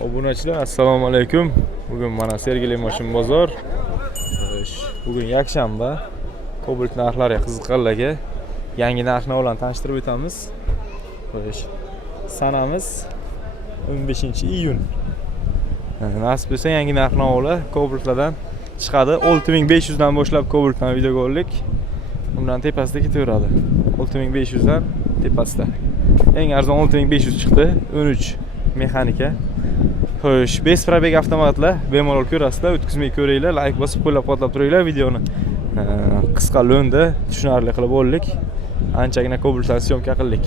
Obunachilar, assalomu alaykum. Bugun mana Sergeli Moshin bozor. Bugun yakshanba. Cobalt narxlariga qiziqqanlarga yangi narxlar bilan tanishtirib o'tamiz. Sanamiz 15-iyun. Nasib bo'lsa yangi narxlar Cobaltlardan chiqadi. 6500 dan boshlab Cobaltdan video oldik. Undan tepasida ketaveradi. 6500 dan tepasida. Eng arzon 6500 chiqdi. 13 mexanika. Xo'sh, bes probeg avtomatlar bemalol ko'rasizlar, o'tkazmay ko'ringlar, like bosib qo'llab-quvvatlab turinglar videoni. Qisqa lo'nda tushunarli qilib oldik. Anchagina Cobaltdan syomka qildik.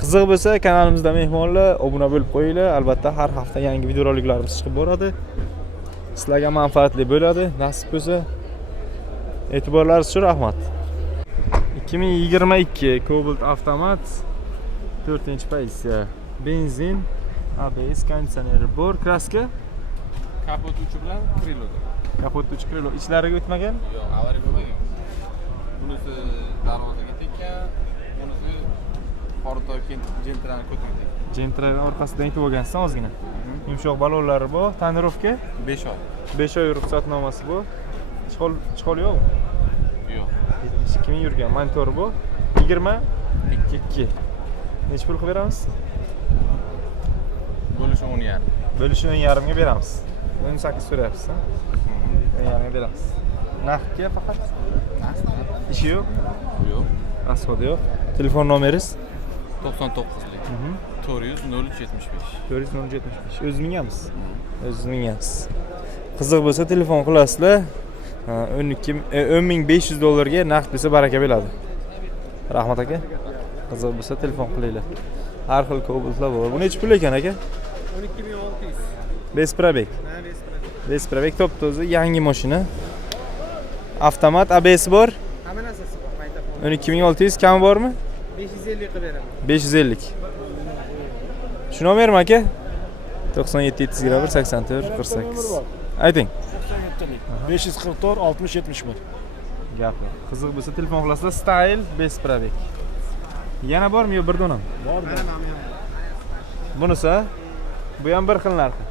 Qiziq bo'lsa, kanalimizda mehmonlar obuna bo'lib qo'yinglar. Albatta har hafta yangi videoroliklarimiz chiqib boradi. Sizlarga manfaatli bo'ladi. Nasib bo'lsa, e'tiborlaringiz uchun rahmat. 2022 Cobalt avtomat 4-pozitsiya. Benzin, ABS, konditsioner bor, kraska. Kapot uchi bilan krilodir. Kapot uchi krilo. Ichlariga o'tmagan? Yo'q, avariya bo'lmagan. Bunisi darvozaga tekkan, bunisi portoy jentrani ko'tarib tekkan. Jentrani orqasidan yetib olgansiz ozgina. Yumshoq balonlari bor, tonirovka 5 oy. 5 oy ruxsatnomasi bor. Chiqol yo'q. Yo'q. 72 ming yurgan monitor bor. 22. Necha pul qilib beramiz? Bo'lishi 10,5. Bo'lishi 10,5 ga beramiz. 18 so'rayapsiz, ha? 10,5 ga beramiz. Naqdga faqat? Ishi yo'q? Yo'q. Asfalt yo'q. Telefon nomeringiz? 99lik. 400 0375. 400 075. O'z mingamisiz? O'z mingamisiz. Qiziq bo'lsa telefon qilasizlar. 10500 dollarga naqd bo'lsa baraka bo'ladi. Rahmat aka. Qiziq bo'lsa telefon qilinglar. Har xil Cobaltlar bor. Bu necha pul ekan aka? 12600. Bes probeg. Ha, bes. Bes probeg top toza yangi mashina. Avtomat ABS bor. Hamma narsasi bor, mayda. 12600 kam bormi? 550 qilib beraman. 550. Shu nomermi aka? 97 701 84 48. Ayting. 97lik. 544 60 71. Gap. Qiziq bo'lsa telefon qilasizlar. Style bes probeg. Yana bormi yo bir donam? Bor. Bunisi? Bu ham bir xil narxi.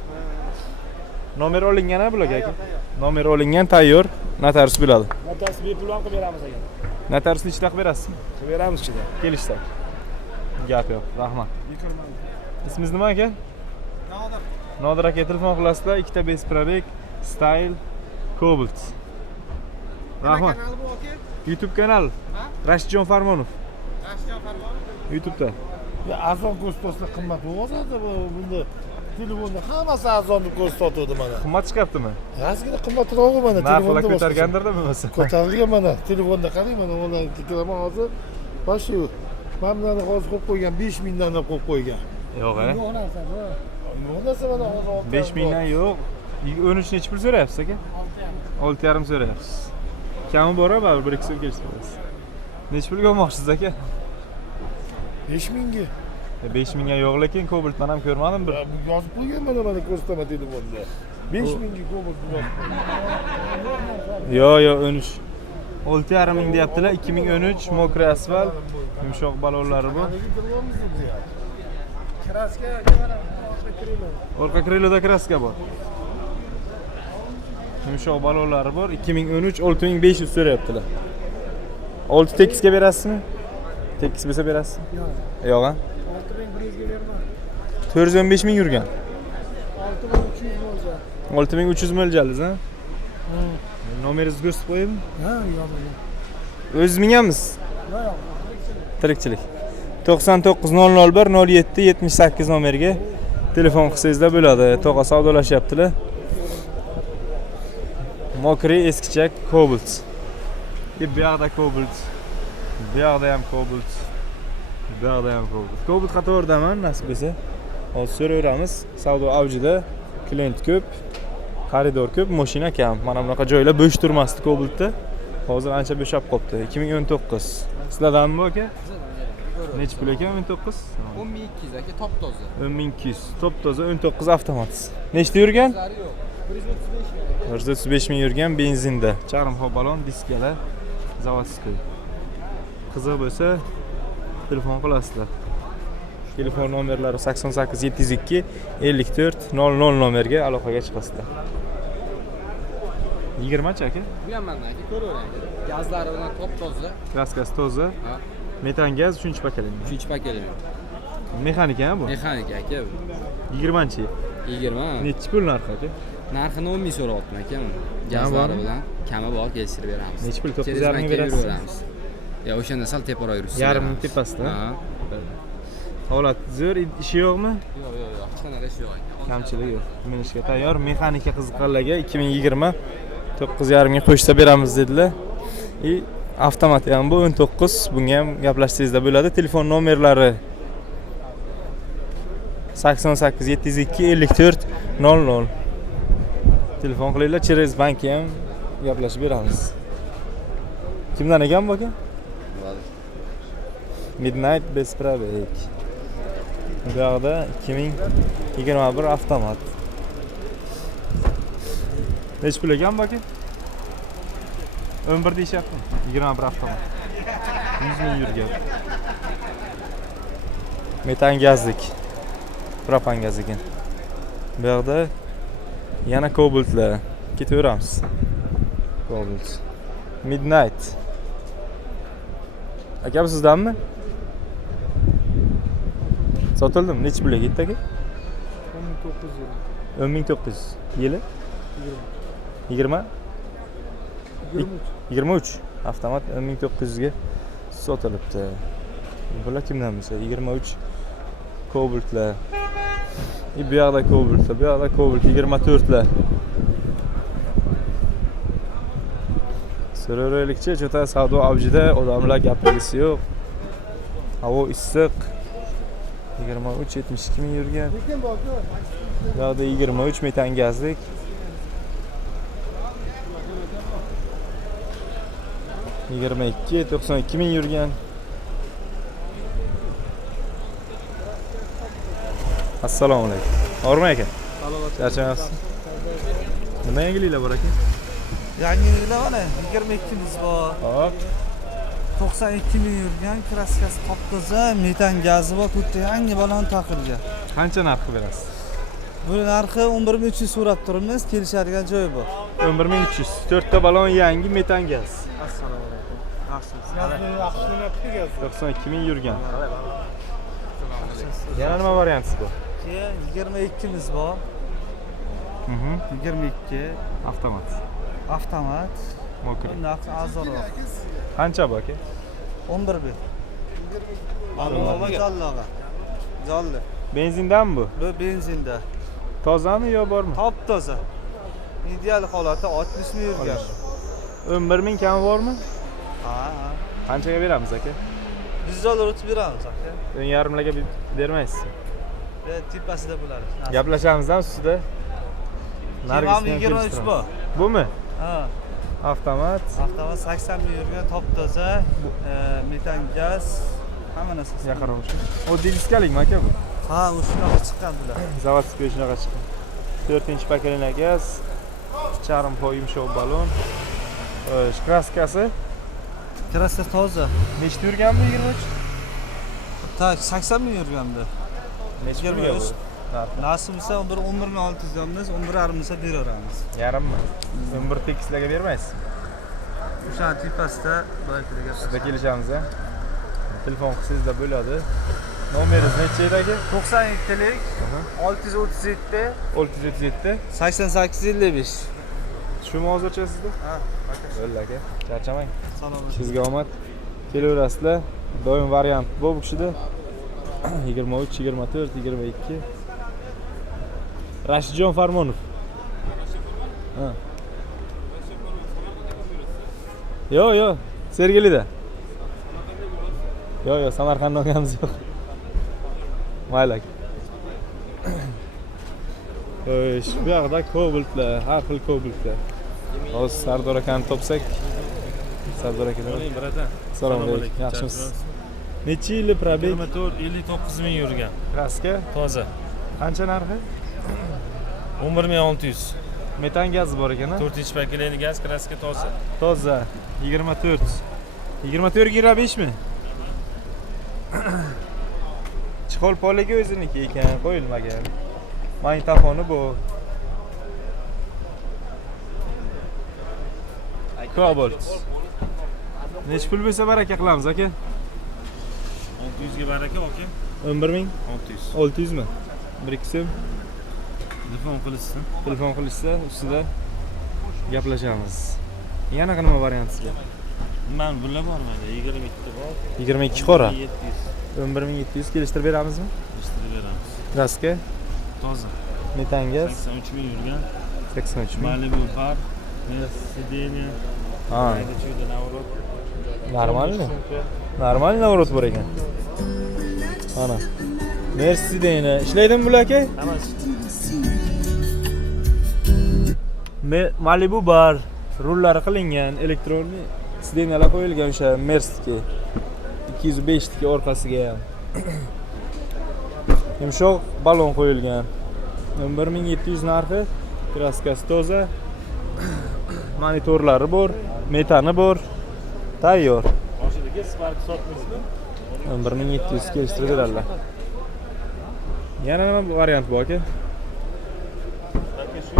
Nomer olingan-a bularga aka? Nomer olingan, tayyor, notarius biladi. Notarius bepul qilib beramiz aka. Notariusni ichida qilib berasizmi? Qilib beramiz ichida. Kelishsak. Gap yo'q, rahmat. Ismingiz nima aka? Nodir. Nodir aka telefon qilasizlar, ikkita bes probeg, style, Cobalt. Rahmat. Kanal bu aka? YouTube kanal. Rashidjon Farmonov. Rashidjon Farmonov. YouTube'da. Ya arzon ko'rsatsa qimmat bo'lmasa bunda telefonda hammasi arzon deb ko'rsatadi mana. Qimmat chiqaptimi? Ozgina qimmatroq mana Narxlar telefonda. ko'targandirda bo'lmasa. Ko'tarilgan mana telefonda qarang mana ular kiraman hozir. Bashu mamlani hozir qo'yib qo'ygan 5000 dan qo'yib qo'ygan. Yo'q, a? Yo'q narsa bu. Yo'q mana hozir 5000 dan yo'q. 13 necha pul so'rayapsiz aka? 6,5 so'rayapsiz. Kami bor-a, baribir 1-2 so'm kelishamiz. Necha pulga olmoqchisiz aka? 5000 ga. 5000 ga yo'q, lekin Cobaltdan ham ko'rmadim bir. Yozib qo'ygan mana ko'rsatma telefonda. 5000 ga Cobalt yozib qo'ygan. Yo'q, 13. 6,5 ming deyaptilar. 2013 mokri asfalt, yumshoq balonlari bor. Kraska aka mana orqa krilo. Orqa kriloda kraska bor. Yumshoq balonlari bor. 2013 6500 so'rayaptilar. 6 tekisga berasizmi? Tekis bo'lsa berasizmi? Yo'q. Yo'q, a? 6100 ga berman. 415 ming yurgan. 6300 bo'lsa. 6300 mo'ljaliz, ha? Nomeringizni ko'rsatib qo'yaymi? Ha, yo'q. O'z mingamiz? Yo'q. Tirikchilik. 99 001 07 78 nomerga telefon qilsangizlar bo'ladi. To'g'a savdolashyaptilar. Mokri eskichak Cobalt. Bu yoqda Cobalt. Bu yoqda ham Cobalt. Bu yoqda ham Cobalt. Cobalt qatoridaman, nasib bo'lsa. Hozir so'raveramiz. Savdo avjida, klient ko'p, koridor ko'p, mashina kam. Mana bunaqa joylar bo'sh turmasdi Cobaltda. Hozir ancha bo'shab qopti. 2019. Sizlardanmi bu aka? Necha pul ekan 19? 10200 aka, top toza. 10200. Top toza 19 avtomat. Nechta yurgan? Yo'q. 135 ming. 135 ming yurgan benzinda. Charm balon, diskalar, zavodskiy. Qiziq bo'lsa telefon qilasizlar. Telefon nomerlari 88 702 54 00 nomerga aloqaga chiqasizlar. 20 aka? Bu ham mana aka ko'ravering. Gazlari bilan top toza. Kraskasi toza. Ha. Metan gaz 3-pakalini. 3 pakelim. Mexanika ha bu? Mexanik aka. 20-chi. 20. Nechi pul narxi aka? Narxini 10 ming so'rayapman aka. Gazlari bilan kami bor kelishtirib beramiz. Nechi pul? 9,5 ming berasiz? Ya o'shanda sal teparoq yursin. Yarim ming tepasida. Ha. Holat zo'r, ishi yo'qmi? Yo'q. Hech qanaqa ish yo'q aka. Kamchilik yo'q. Minishga tayyor. Mexanika qiziqqanlarga 2020 9,5 ming qo'shsa beramiz dedilar. Avtomat ham bu 19. Bunga ham gaplashsangizda bo'ladi. Telefon nomerlari 88 702 54 00. Telefon qilinglar, через bank ham gaplashib beramiz. Kimdan ekan bu aka? Midnight Bespravek. Bu yoqda 2021 avtomat. Nechi pul ekan bu aka? 11 deyishyapti. 21 avtomat. 100 ming yurgan. Metan gazlik. Propan gaz ekan. Bu yoqda yana Cobaltlar. Ketaveramiz. Cobalt. Midnight. Aka bu sizdanmi? Sotildimi? Nechi pulga ketdi aka? 10,900. Yili? 20? 23. Avtomat 10,900 ga sotilibdi. Bular kimdan bo'lsa 23 Cobaltlar. Bu yoqda Cobaltlar, bu yoqda Cobalt 24lar. So'raylikchi, chota savdo avjida, odamlar gapirgisi yo'q. Havo issiq. 23-72 ming yurgan. Bu yoqda 23 metan gazlik. 92 ming yurgan. Assalomu alaykum. Og'rimay aka? Charchamayapsiz? Nima yangiliklar bor aka? Yangiliklar mana 22 miz bor. Hop. 92 ming yurgan, kraskasi top-toza, metan gazi bor, to'rtta yangi balon taqilgan. Qancha narxi berasiz? Bu narxi 11300 so'rab turibmiz, kelishadigan joyi bor. 11300. 4 ta balon yangi metan gaz. Assalomu alaykum. Yaxshimisiz? Yaxshi o'ynabdi gaz. 92 ming yurgan. Yana nima varianti bor? Keyin 22 miz bor. 22 Avtomat. avtomat. Mokri. Narxi arzonroq. Qancha bu aka? 11 bin. Jolloga. Jolli. Benzindanmi bu? Bu benzinda. Tozami yo bormi? Top-toza. Ideal holati 60 ming yurgan. 11 ming kami bormi? Ha. Qanchaga beramiz aka? $100 o'tib beramiz aka. Yarimlarga bermaysiz. Tepasida bo'ladi. Gaplashamiz-dan ustida. Nargisni 23 bor. Bumi? Ha. Avtomat. Avtomat 80 ming yurgan, top-toza, metan gaz, hamma narsasi. Yaqinroq shu. Oddiy diskalikmi aka bu? Ha, o'shunaqa chiqqan bular. Zavodskiy shunaqa chiqqan. 4-pakalina gaz, 2,5 poy yumshoq balon. Kraskasi Kraska toza. nechta yurgan bu 23? Tak, 80 ming yurganda. Necha 23. narxi? Nasib bo'lsa 11,600 yommiz, 11,5 bo'lsa beraveramiz. Yarimmi? 11 tekislarga bermaysiz? O'sha tepasida bo'lakiga. Sizda kelishamiz a. Telefon qilsangizda bo'ladi. Nomeringiz necha edi aka? 97lik 637 637. 8855. Shumi hozircha sizda? Ha, Bo'ldi aka. Charchamang. salom. Sizga omad. Kelaverasizlar. Doim variant bor bu kishida. 23, 24, 22. Rashidjon Farmonov. Ha. Yo, Sergelida. Yo, Samarqanddan olganimiz yo'q. Mayli aka. Bu yoqda Cobaltlar, har xil Cobaltlar. Hozir Sardor akani topsak. Sardor akadan. Assalomu alaykum. Yaxshimisiz? Necha yil probeg? 59 ming yurgan. Kraska Toza. qancha narxi? 11600. Metan gazi bor ekan-a? 4-pakelik gaz, kraska toza. Toza 24. 24 25 mi? Chixol poligi o'ziniki ekan, qo'yilmagan. Magnitofoni bu. Cobalt. Nech pul bo'lsa baraka qilamiz aka? 600 ga baraka okim. 11000? 600. 600 mi? 1-2 so'm. Telefon qilishsin. Telefon qilishsa ustida gaplashamiz. Yana qanaqa variant sizga? Men bular bormaydi. 22 ta bor. 22 qora. 700. 11700 kelishtirib beramizmi? Ishtirib beramiz. Kraska, Toza. metan gaz 83 ming yurgan. 83 ming. Malibu bar. Сиденье. Ha, Hayda chuyda navrot. normalmi? Normal navrot bor ekan. Ana. Mercedes ishlaydimi bular aka? Hammasi. Malibu bar, rullari qilingan, elektronli sidenyalar qo'yilgan o'sha Mercedes 205 tiki orqasiga ham. Yumshoq balon qo'yilgan. 11700 narxi, kraskasi toza. Monitorlari bor, metani bor. Tayyor. Boshidagi Spark sotmaysizmi? 11700 kelishtirib beradilar. Yana nima variant bor aka? Aka shu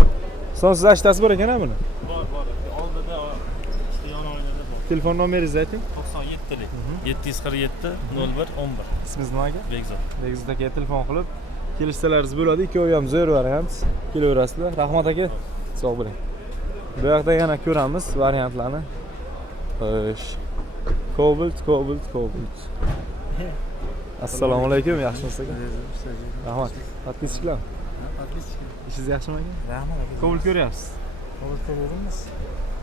Sonsiz ashtasi bor ekan buni. bor. Oldida ikkita yon oynada bor. Telefon nomeringizni ayting. 97 lik. 747 01 11. Ismingiz nima aka? Begzod. Begzod aka telefon qilib kelishsalaringiz bo'ladi. Ikkovi ham zo'r variant. Kelaverasizlar. Rahmat aka. Sog' bo'ling. Bu yoqda yana ko'ramiz variantlarni. Xo'sh. Cobalt. Assalomu alaykum, yaxshimisiz aka? Rahmat. Podpischiklar. Ishingiz yaxshimi aka? Rahmat aka. Cobalt ko'ryapsiz. Qabul ko'rdingizmi?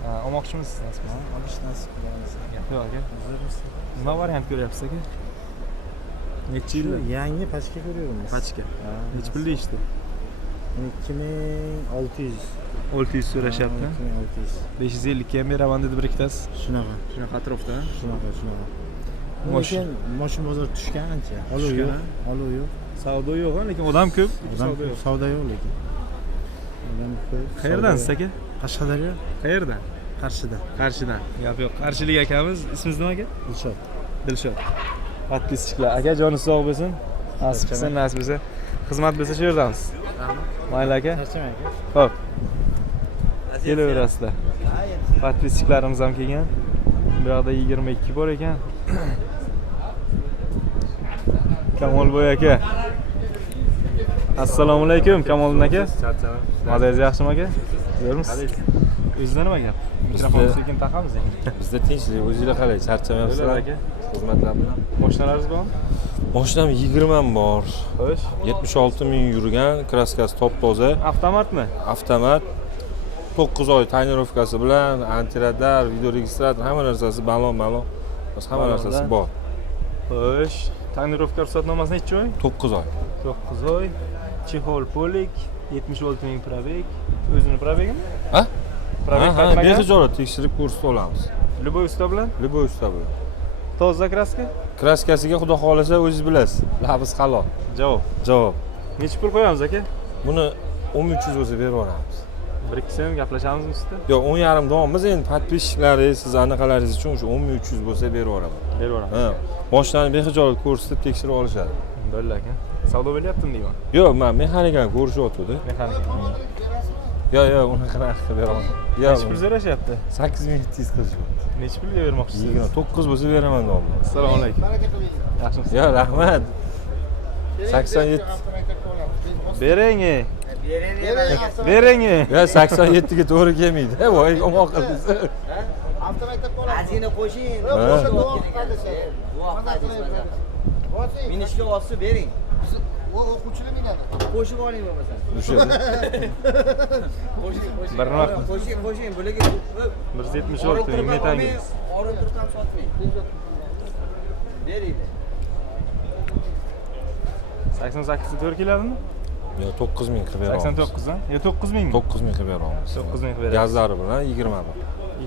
Ha, olmoqchimisiz nasib? Olish nasib qilamiz. Yo'q aka. Nima variant ko'ryapsiz aka? Necha yil? Yangi pachka ko'ryapmiz. Pachka. Necha pul deyishdi? 2600. 600 so'rashyapti. 2600. 550 ga ham beraman dedi bir ikkitasi. Shunaqa. Shunaqa atrofda. Shunaqa. Moshin- Moshin bozor tushgan ancha. Olov yo'q. Olov yo'q. Savdo yo'q, lekin odam ko'p. Odam Savdo yo'q. savdo yo'q lekin. Odam ko'p. Qayerdansiz aka? Qashqadaryo, Qayerdan? Qarshida. Qarshidan. Gap yo'q. Qarshilik akamiz. Ismingiz nima aka? Dilshod. Dilshod. Podpischiklar. Aka joni sog' bo'lsin. Nasib qilsa, nasib bo'lsa, xizmat bo'lsa shu yerdamiz. Mayli aka. Charchamang aka. Xo'p. Kelaverasizlar. Podpischiklarimiz ham kelgan. Bu yoqda 22 bor ekan. Kamolboy aka. Assalomu alaykum Kamoliddin aka. Mazangiz yaxshimi aka? Zo'rmisiz? O'zingizda nima gap? Mikrofonni sekin taqamiz ekan. Bizda tinchlik, o'zinglar qalay, charchamayapsizlar Bo'ladi aka. xizmatlar bilan. Mashinalaringiz bormi? Mashinam 20 bor. Xo'sh. 76 ming yurgan, kraskasi top toza, Avtomatmi? avtomat. 9 oy tonirovkasi bilan, antiradar, video registrator, hamma narsasi balon. Bas hamma narsasi bor. Xo'sh. Tonirovka ruxsatnomasi necha oy? 9 oy. 9 oy. Chexol polik, 76 ming probeg. O'zini probegimi? Ha? Probeg Ha, qaytmagan? bexijolat tekshirib ko'rsatib olamiz. Любой usta bilan? Любой usta bilan. Toza kraska? Kraskasiga xudo xolasa o'zingiz bilasiz. Labis halol. Javob. Necha pul qo'yamiz aka? Buni 1300 o'zi berib yuboramiz. 1-2 so'm gaplashamizmi usta? Yo'q, 10,5 davomimiz endi podpischiklaringiz, siz anaqalaringiz uchun o'sha 1300 bo'lsa berib yuboraman. Berib yuboramiz. Ha, mashinani bexijolat ko'rsatib tekshirib olishadi. Bo'ldi aka. Savdo bo'lyaptimi deyman? Yo'q, men mexanikani ko'rishyapti-da. Mexanik. Yo'q, unaqa narx qilib beraman. Necha pul so'rashyapti? 8700 qilishyapti. Necha pulga bermoqchisiz? 29 bo'lsa beraman davomli. Assalomu alaykum. Yaxshimisiz? Yo'q, rahmat. 87. Bering. Bering. Yo'q, 87 ga to'g'ri kelmaydi. Voy, omon qildingiz. Azina qo'shing. Ha. Minishga olsa bering. O'quvchilar minadi. Qo'shib oling bo'lmasa. O'sha. Bir nima? Qo'shing, bularga 176 ming metangiz. Orin turib ham sotmang. Bering. 88 ga to'g'ri keladimi? Yo'q, 9000 qilib beraman. 89 a? Yo 9000 mi? 9000 qilib beramiz. 9000 qilib beramiz. Gazlari bilan 20 bir.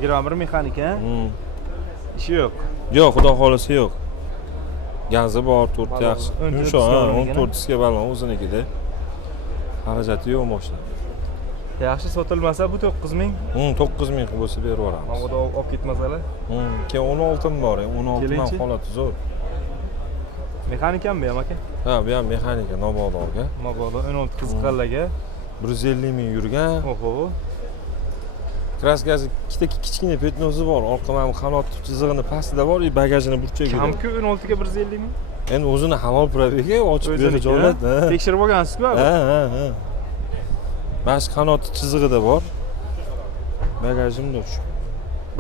21 mexanik a? Ishi yo'q. Yo'q, xudo xolasa yo'q. Gazi bor, 4 Balon. yaxshi. 14 Yumshoq, ha, diska 14 diska balon o'zinikida. Xarajati yo'q mashina. Yaxshi sotilmasa bu 9000. 9000 qilib bo'lsa berib yuboramiz. Mavod olib ketmasalar. Keyin 16 bor, 16 dan Kelinchi? holati zo'r. Mexanikami bu ham aka? Ha, bu ham mexanika Nobodorga. Mabodo 16 qiziqqanlarga. 150 ming yurgan. Oho. Kraskasi ikkita kichkina petnosi bor. Orqa mana bu qanot chizig'ini pastida bor, bagajini burchagiga. Kamku 16 ga 150 ming. Endi o'zini halol probega ochib berib joyladi. Tekshirib olgansizku? Ha. Mana shu qanot chizig'ida bor. Bagajimda shu.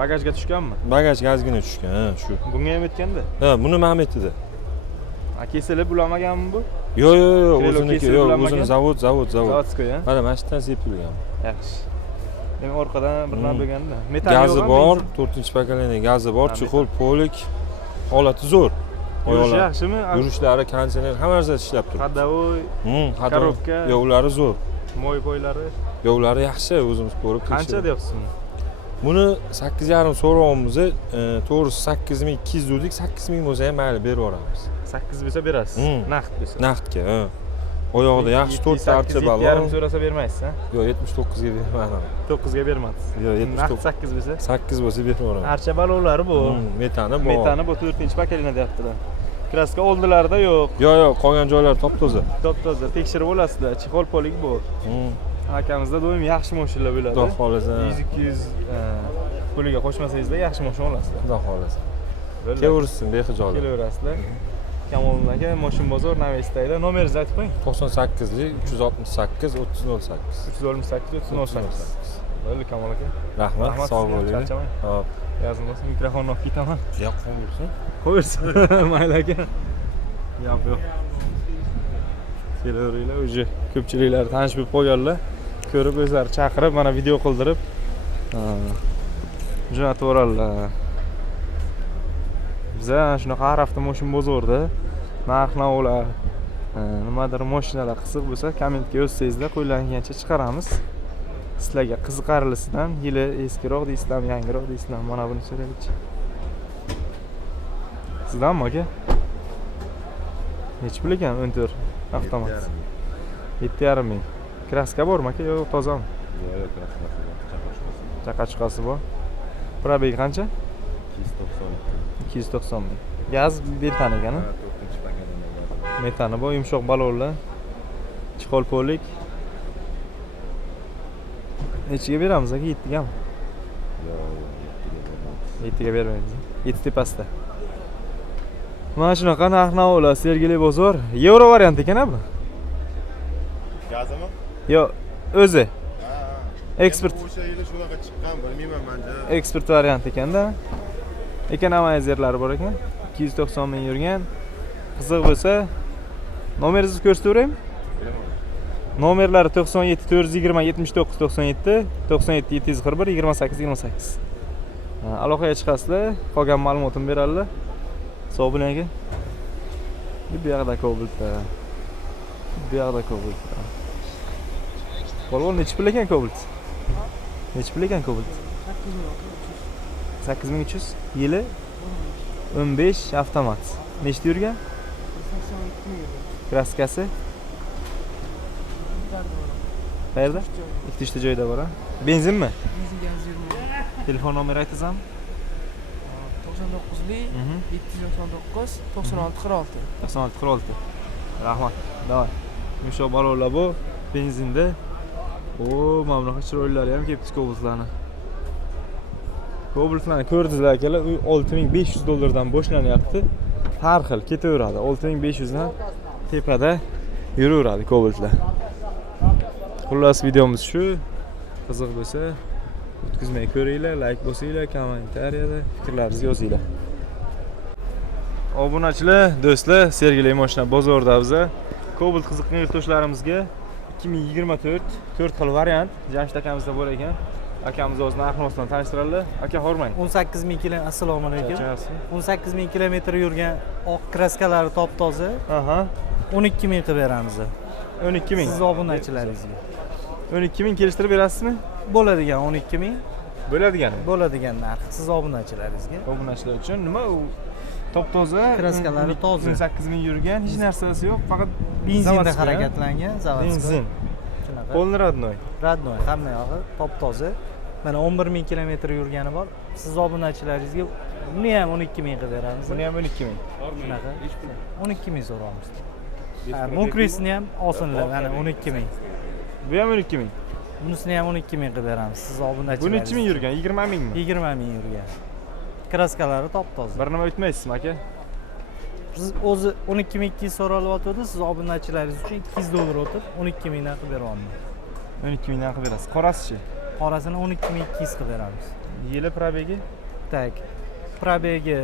Bagajga tushganmi? Bagaj gazgina tushgan, ha, shu. Bunga ham o'tganda? Ha, buni Mametida. Kesilib ulamaganmi bu? Yo'q, Krelov o'ziniki, kesilib yo'q, ulanmagan? o'zini zavod. Zavodskoy, ha? Mana shundan sepilgan. Yaxshi. Demak, orqadan bir nima bo'lganda. Gazi bor, 4-pokoleniya gazi bor, chexol, polik. Holati zo'r. Yurish yaxshimi? Yurishlari, konditsioner, hamma narsa ishlab turibdi. Hadovoy, Korobka. Yo'qlari zo'r. moy poylari Yo'qlari yaxshi, o'zimiz ko'rib qancha deyapsiz buni? Buni 8,5 so'rayapmiz. To'g'risi 8200 dedik, 8000 bo'lsa ham mayli berib yuboramiz. 8 bo'lsa berasiz. Naqd bo'lsa. Naqdga, ha. Oyog'ida yaxshi 4 tarcha balon. Yarim so'rasa bermaysiz, ha? Yo'q, 79 ga bermadim. 9 ga bermadingiz. Yo'q, Naqd 79. 8 bo'lsa? 8 bo'lsa berib yuboraman. Archa balonlari bu. Metani bor. Metani bu 4-pokoleniya deyaptilar. Kraska oldilarida yo'q. Yo'q, qolgan joylar top-toza. Top-toza tekshirib olasizlar. Chexol polik bu. Akamizda doim yaxshi mashinalar bo'ladi. Xudo xolasa. 100-200 puliga qo'shmasangizda yaxshi mashina olasizlar. Xudo xolasa. Kelaversin behijolat. Kelaverasizlar. Kamolin aka, Moshin bozor, Navestayda. Nomeringizni aytib qo'ying. 98lik 368 3008. 368 3008. Bo'ldi Kamol aka. Rahmat, sog' bo'ling. Charchamang. Hop. Yozilmasa mikrofonni olib ketaman. Yo'q, qo'yursin. Qo'yirsin. Mayli aka. Yo'q. Kelaveringlar, o'zi ko'pchiliklar tanish bo'lib qolganlar. Ko'rib o'zlari chaqirib, mana video qildirib jo'natib yuboradilar. Biza shunaqa har hafta Moshin bozorda narx-navolar, nimadir mashinalar qiziq bo'lsa, kommentga yozsangizlar, qo'llangancha chiqaramiz. Sizlarga qiziqarlisidan, yili eskiroq deysizlarmi, yangiroq deysizlarmi, mana buni so'raylik. Sizdanmi aka? Nech pul ekan 14 avtomat? 7,5 ming. Kraska bormi aka, yo'q tozami? Yo'q, kraska bor. Chaqachiqasi bor. Probeg qancha? 290 ming. Gaz metan ekan, ha? 4-pokoleniya. Metani bor, yumshoq balonlar. Chexol polik. Nechiga beramiz aka? 7 gami? Yo'q, 7 ga bermaymiz. 7 tepasida. Mana shunaqa narx-navolar, Sergeli bozor. Yevro variant ekan bu. Gazimi? Yo'q, o'zi. Ha. Eksport. O'sha yili shunaqa chiqqan, bilmayman menja. Eksport variant ekanda. Ekonomizerlari bor ekan. 290 ming yurgan. Qiziq bo'lsa, nomeringizni ko'rsataveraymi? Nomerlari 97 420 79 97 97 741 28 28. Aloqaga chiqasizlar, qolgan ma'lumotni beradilar. Sog' bo'ling aka. Bu yoqda Cobaltda. Bu yoqda Cobaltda. Polvon nechi pul ekan Cobalt? Nechi pul ekan Cobalt? 8300. Yili 15 avtomat. Nechta yurgan? 82 ming. Kraskasi? Qayerda? Ikkita joyda bor, ha? Benzinmi? Benzin gaz yurmaydi. Telefon nomeri aytazami? 99lik 799 96 46. 96 46. Rahmat. Davay. Yumshoq balonlar bu benzinda. O, mana bunaqa chiroylari ham kelibdi Cobaltlarni. Cobaltlarni ko'rdingizlar akalar, uy 6500 dollardan boshlanyapti. Har xil ketaveradi. 6500 dan tepada yuraveradi Cobaltlar. Xullas videomiz shu. Qiziq bo'lsa, o'tkazmay ko'ringlar, like bosinglar, kommentariyada fikrlaringizni yozinglar. Obunachilar, do'stlar, Sergeli mashina bozorida biza Cobalt qiziqqan yurtdoshlarimizga 2024 4 xil variant Jamshid akamizda bor ekan. Akamiz o'z narx-navosini tanishtiradilar. Aka, hormang. 18 ming km. Assalomu alaykum. 18 ming kilometr yurgan oq kraskalari top-toza. Aha. 12 ming qilib beramiz. 12 ming. Siz obunachilaringizga. 12 ming kelishtirib berasizmi? Bo'ladigan 12 ming. Bo'ladigan. Bo'ladigan narx siz obunachilaringizga. Obunachilar uchun nima u? Top-toza, kraskalari toza. 18 ming yurgan, hech narsasi yo'q, faqat benzinda harakatlangan, zavodskiy. Benzin. Shunaqa. Polni radnoy. Radnoy, hamma yog'i top-toza. Mana 11 ming kilometr yurgani bor. Siz obunachilaringizga buni ham 12 ming qilib beramiz. Buni ham 12 ming. Shunaqa. 12 ming so'raymiz. Mokrisini ham olsinlar, mana 12 ming. Bu ham 12 ming. Bunisini ham 12 ming qilib beramiz. Siz obunachilar. Bu necha ming yurgan? 20 mingmi? 20 ming yurgan. Kraskalari top-toza. Bir nima o'tmaysizmi aka? Siz o'zi 12 ming 200 so'ralyotdi, siz obunachilaringiz uchun 200 dollar o'tib 12 mingdan qilib beryapman. 12 mingdan qilib berasiz. Qorasi-chi? Qorasini 12 ming 200 qilib beramiz. Yili probegi? Tak. Probegi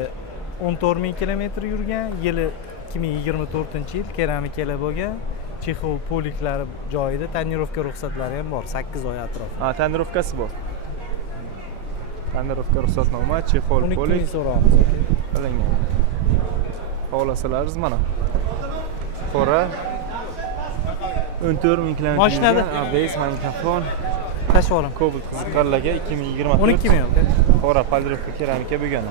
14 ming kilometr yurgan, yili 2024-yil keramikali bo'lgan. Chexov poliklari joyida, tonirovka ruxsatlari ham bor, 8 oy atrofida. Ha, tonirovkasi bor. Tonirovka ruxsatnoma, chexol 12 polik ming so'raymiz aka. qilingan. Xohlasangiz mana. Qora 14 ming kilometr. Mashinada ABS magnitofon, tashib oling. Cobalt qiziqqanlarga 2024. 12 ming aka. Qora polirovka keramika bo'lgan.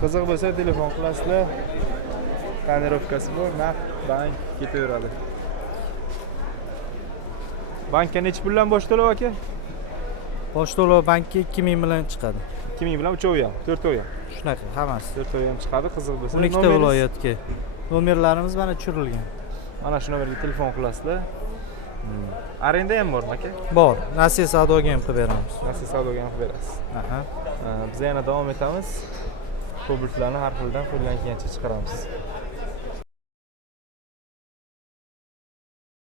Qiziq bo'lsa telefon qilasizlar. Tonirovkasi bor, naqd bank ketaveradi. Bankka necha puldan bosh to'lov aka? Bosh to'lov bankka 2 ming bilan chiqadi. 2 ming bilan 3 oy ham, 4 oy ham. Shunaqa hammasi. 4 oy ham chiqadi, qiziq bo'lsa. 12 ta viloyatga. Nomerlarimiz mana tushirilgan. Mana shu nomerga telefon qilasizlar. Arenda ham bormi aka? Bor. Nasiya savdoga ham qilib beramiz. Nasiya savdoga ham qilib berasiz. Aha. Biz yana davom etamiz. Kobaltlarni har xildan qo'ldan kelgancha chiqaramiz.